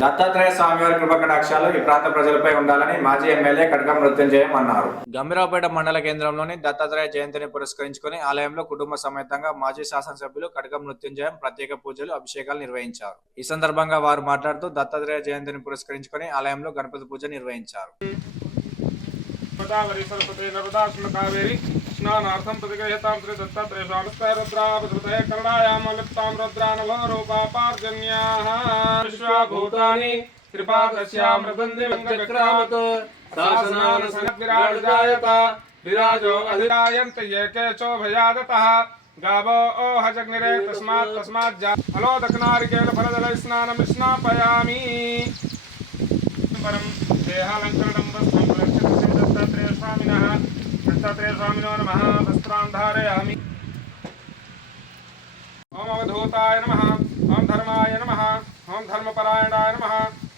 దత్తాత్రేయ స్వామివారి కృపకటాక్షాలు ఈ ప్రాంత ప్రజలపై ఉండాలని మాజీ ఎమ్మెల్యే కడకం మృత్యుంజయం అన్నారు. గంభీరావుపేట మండల కేంద్రంలోని దత్తాత్రేయ జయంతిని పురస్కరించుకుని ఆలయంలో కుటుంబ సమేతంగా మాజీ శాసనసభ్యులు కడకం మృత్యుంజయం ప్రత్యేక పూజలు అభిషేకాలు నిర్వహించారు. ఈ సందర్భంగా వారు మాట్లాడుతూ దత్తాత్రేయ జయంతిని పురస్కరించుకుని ఆలయంలో గణపతి పూజ నిర్వహించారు. स्नानार्थं प्रतिगृह्यतां श्री दत्तात्रेय स्वामिस्ते रुद्रावधृते कर्णायामलिप्तां रुद्रानभोरूपापार्जन्याः विश्वभूतानि त्रिपादस्यामृतन्दिवङ्गचक्रावत् शासनान् सनद्विराजजायत विराजो अधिरायन्त ये केचोभयादतः गावो ओहजग्निरे तस्मात् अलोदकनारिकेलफलजलैः स्नापयामि परं देहालङ्करणं वस्त्रं लक्ष्यते श्री दत्तात्रेय स्वामिनः दत्तात्रेय स्वामिनो नमः वस्त्रान् धारयामि। ओम अवधूताय नमः, ओम धर्माय नमः, ओम धर्मपरायणाय नमः,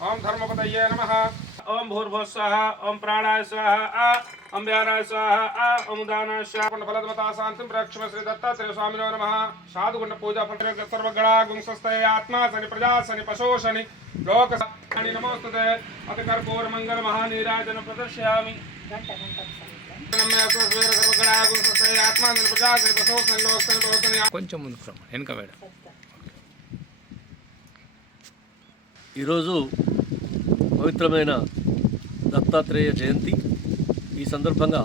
ओम धर्मपतये नमः, ओम भूर्भुवः स्वाहा, ओम प्राणाय स्वाहा, ओम व्यानाय स्वाहा, ओम उदानाय स्वाहा। फलदमता शांतिं प्रक्षम श्री दत्तात्रेय स्वामिनो नमः। साधुगुण पूजा फल सर्वगणा गुंसस्तये आत्मा शनि प्रजा शनि पशो शनि लोक शनि नमोस्तुते अथ कर्पूर मंगल महानीराजन प्रदर्शयामि। కొంచెం ముందుకు వెనక వేడ. ఈరోజు పవిత్రమైన దత్తాత్రేయ జయంతి. ఈ సందర్భంగా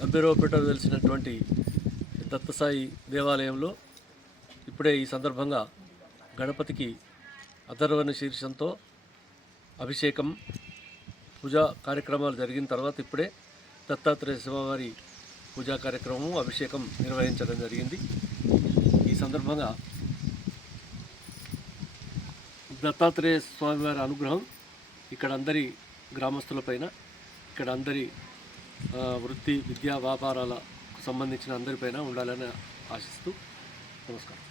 గంభీరావుపేటలో వెలిసినటువంటి దత్తసాయి దేవాలయంలో ఇప్పుడే ఈ సందర్భంగా గణపతికి అథర్వణ శీర్షంతో అభిషేకం పూజా కార్యక్రమాలు జరిగిన తర్వాత ఇప్పుడే దత్తాత్రేయ స్వామివారి పూజా కార్యక్రమం అభిషేకం నిర్వహించడం జరిగింది. ఈ సందర్భంగా దత్తాత్రేయ స్వామివారి అనుగ్రహం ఇక్కడ అందరి గ్రామస్తులపైన, ఇక్కడ అందరి వృత్తి విద్యా వ్యాపారాలకు సంబంధించిన అందరిపైన ఉండాలని ఆశిస్తూ నమస్కారం.